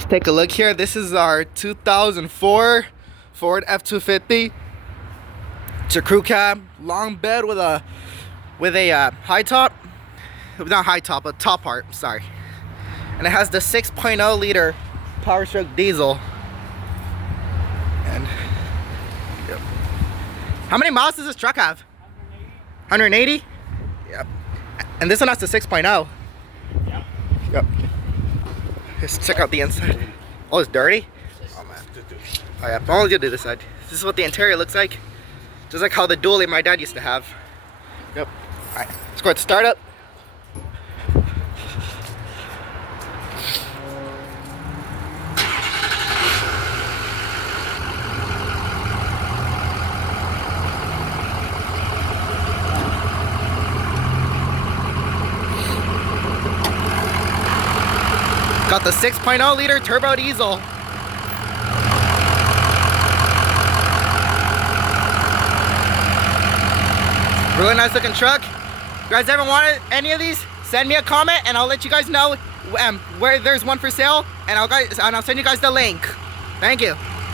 Let's take a look here. This is our 2004 Ford F-250. It's a crew cab, long bed with a high top. Not high top, but top part, sorry. And it has the 6.0 liter Powerstroke diesel. And yep. How many miles does this truck have? 180. 180? Yep. And this one has the 6.0. Yep. Yep. Let's check out the inside. Oh, it's dirty? Oh man. Oh yeah, I'm only gonna do this side. This is what the interior looks like. Just like how the dually my dad used to have. Yep. Alright, let's go ahead and start up. Got the 6.0 liter turbo diesel. Really nice looking truck. You guys ever wanted any of these? Send me a comment and I'll let you guys know where there's one for sale, and I'll send you guys the link. Thank you.